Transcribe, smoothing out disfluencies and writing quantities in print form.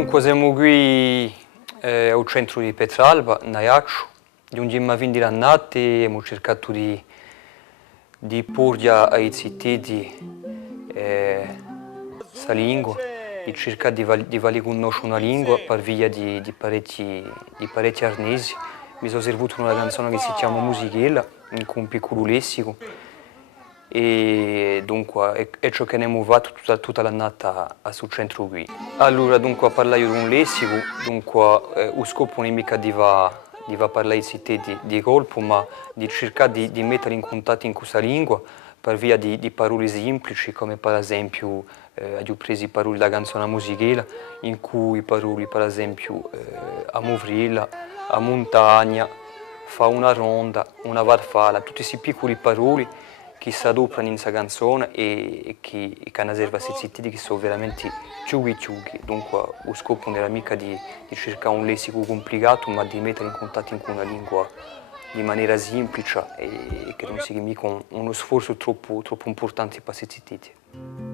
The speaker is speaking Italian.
Dunque siamo qui al centro di Petralba, in Ajaccio, giungiamo a 20 annate e abbiamo cercato di porre ai cittadini questa lingua, di cercare di fare conoscere una lingua per via di parecchi arnesi. Mi sono servito una canzone che si chiama Musichella, in un piccolo lessico, e dunque è ciò che abbiamo fatto tutta l'annata sul centro qui. Allora, dunque, parlare di un lessico, dunque, lo scopo non è mica di parlare ai cittadini di colpo, ma di cercare di mettere in contatto in questa lingua per via di parole semplici, come per esempio, ho preso parole da canzone Musichella, in cui parole, per esempio, a Movrilla, a montagna, fa una ronda, una farfalla, tutte queste piccole parole che si adoperano in questa canzone e che hanno serve a questi cittadini che sono veramente ciughi. Dunque, lo scopo non era mica di cercare un lessico complicato, ma di mettere in contatto con una lingua di maniera semplice e che non sia mica uno sforzo troppo importante per questi cittadini.